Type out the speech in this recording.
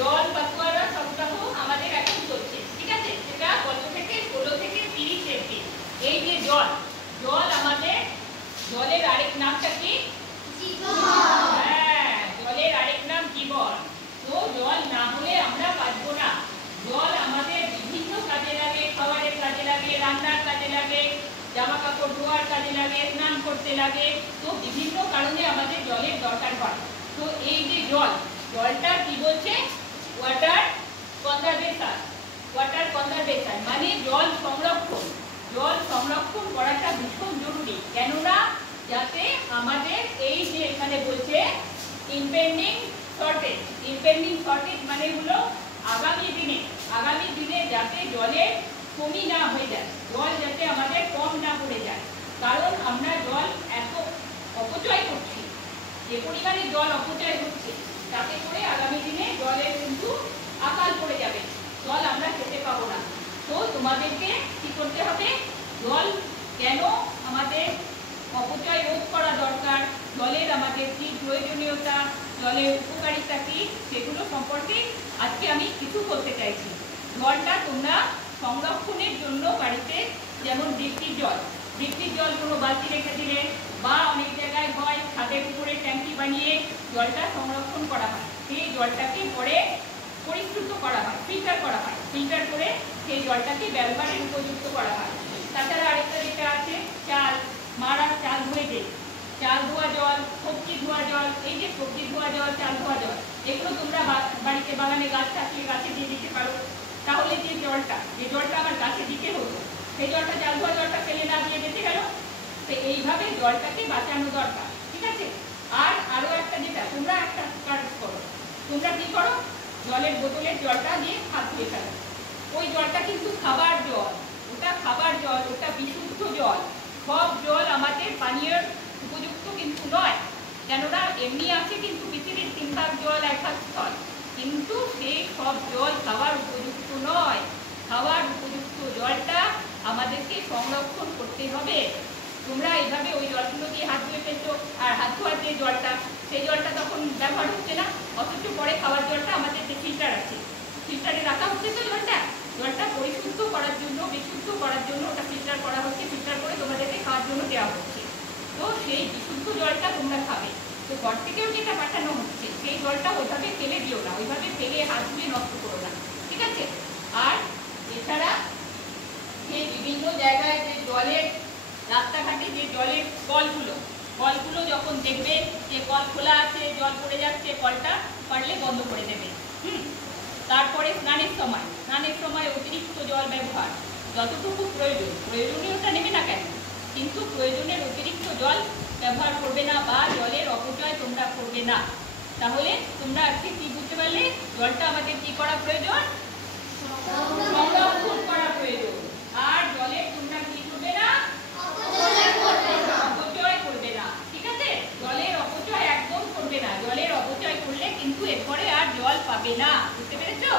জল পাতুয়ারা সপ্তাহ আমাদের এখন চলছে, ঠিক আছে? সেটা কত থেকে 16 থেকে 30 এপ্রিল। এই যে জল, জল আমাদের জলের আরেক নামটা কি? জীবন। হ্যাঁ, জলের আরেক নাম জীবন। তো জল না হলে আমরা বাঁচবো না। জল আমাদের বিভিন্ন কাজে লাগে, খাবারের কাজে লাগে, রান্নার কাজে লাগে, জামা কাপড় ধোয়ার কাজে লাগে, স্নান করতে লাগে। তো বিভিন্ন কারণে আমাদের জলের দরকার হয়। তো এই যে জল, জলটা কি বলছে? Water conservation. ওয়াটার কনজারভেশন মানে জল সংরক্ষণ। জল সংরক্ষণ করাটা ভীষণ জরুরি, কেননা যাতে আমাদের এই যে এখানে বলছে ইম্পেন্ডিং শর্টেজ। ইম্পেন্ডিং শর্টেজ মানে হলো আগামী দিনে যাতে জলের কমি না হয়ে যায়, জল যাতে আমাদের কম না পড়ে যায়। কারণ আমরা জল এত অপচয় করছি, যে পরিমাণে জল অপচয় হচ্ছে তাতে করে আগামী দিনে জলের কিন্তু আকাল পড়ে যাবে, জল আমরা খেতে পাবো না। তো তোমাদেরকে কি করতে হবে? জল কেন আমাদের অপচয় রোধ করা দরকার, জলের আমাদের কি প্রয়োজনীয়তা, জলের উপকারিতা কি, সেগুলো সম্পর্কে আজকে আমি কিছু বলতে চাইছি। জলটা তোমরা সংরক্ষণের জন্য বাড়িতে যেমন বৃষ্টির জল কোনো বালতি রেখে দিলে, বা অনেক জায়গায় হয় ছাদের উপরে ট্যাঙ্কি বানিয়ে জলটা সংরক্ষণ করা হয়। সেই জলটাকে পরে পরিশ্রুত করা হয়, ফিল্টার করা হয়, ফিল্টার করে সেই জলটাকে ব্যবহারের উপযুক্ত করা হয়। তাছাড়া আরেকটা যেটা আছে চাল, মারা চাল ধুয়ে দেয়, চাল ধোয়া জল, সবজি ধোয়া জল। এই যে সবজি ধোয়া জল, চাল ধোয়া জল, এগুলো তোমরা বাড়িতে বাগানে গাছ থাকলে গাছে দিয়ে দিতে পারো। তাহলে যে জলটা আমার গাছে দিতে হতো, সেই জলটা চাল ধোয়া জলটা ফেলে না দিয়ে বেঁচে গেল। তো এইভাবে জলটাকে বাঁচানো দরকার, ঠিক আছে? আর আরো একটা যেটা তোমরা একটা কাজ করো, তোমরা কি করো? জলের বোতলের জলটা দিয়ে হাত ধুয়ে ফেলো। ওই জলটা কিন্তু খাবার জল, ওটা খাবার জল, ওটা বিশুদ্ধ জল। সব জল আমাদের পানীয়ের উপযুক্ত কিন্তু নয়, কেননা এমনি আছে কিন্তু পৃথিবীর 3 ভাগ জল 1 ভাগ স্থল, কিন্তু সেই সব জল খাওয়ার উপযুক্ত নয়। খাওয়ার উপযুক্ত জলটা আমাদেরকে সংরক্ষণ করতে হবে। তোমরা এইভাবে ওই জলগুলো দিয়ে হাত ধুয়ে ফেলছো, আর হাত ধোয়ার যে জলটা, সেই জলটা তখন ব্যবহার হচ্ছে না, অথচ পরে খাওয়ার জলটা আমাদের যে ফিল্টার আছে, ফিল্টারে রাখা হচ্ছে। তো জলটা পরিশুদ্ধ করার জন্য, বিশুদ্ধ করার জন্য ওটা ফিল্টার করা হচ্ছে, ফিল্টার করে তোমাদেরকে খাওয়ার জন্য দেওয়া হচ্ছে। তো সেই বিশুদ্ধ জলটা তোমরা খাবে। তো ঘর থেকেও যেটা পাঠানো হচ্ছে সেই জলটা ওইভাবে ফেলে দিও না, ওইভাবে ফেলে হাত ধুয়ে নষ্ট করো না, ঠিক আছে? আর এছাড়া যে বিভিন্ন জায়গায় যে জলের রাস্তাঘাটে যে জলের কলগুলো যখন দেখবে যে কল খোলা আছে, জল পড়ে যাচ্ছে, কলটা পারলে বন্ধ করে দেবে। তারপরে স্নানের সময় অতিরিক্ত জল ব্যবহার, যতটুকু প্রয়োজনীয়তা নেবে না কেন, কিন্তু প্রয়োজনের অতিরিক্ত জল ব্যবহার করবে না, বা জলের অপচয় তোমরা করবে না। তাহলে তোমরা আজকে কি বুঝতে পারলে? জলটা আমাদের কি করা প্রয়োজন? সংরক্ষণ করা প্রয়োজন। আর জলের তোমরা কি করবে না? অপচয় করবে না, ঠিক আছে? জলের অপচয় একদম করবে না। জলের অপচয় করলে কিন্তু এরপরে আর জল পাবে না, বুঝতে পেরেছো?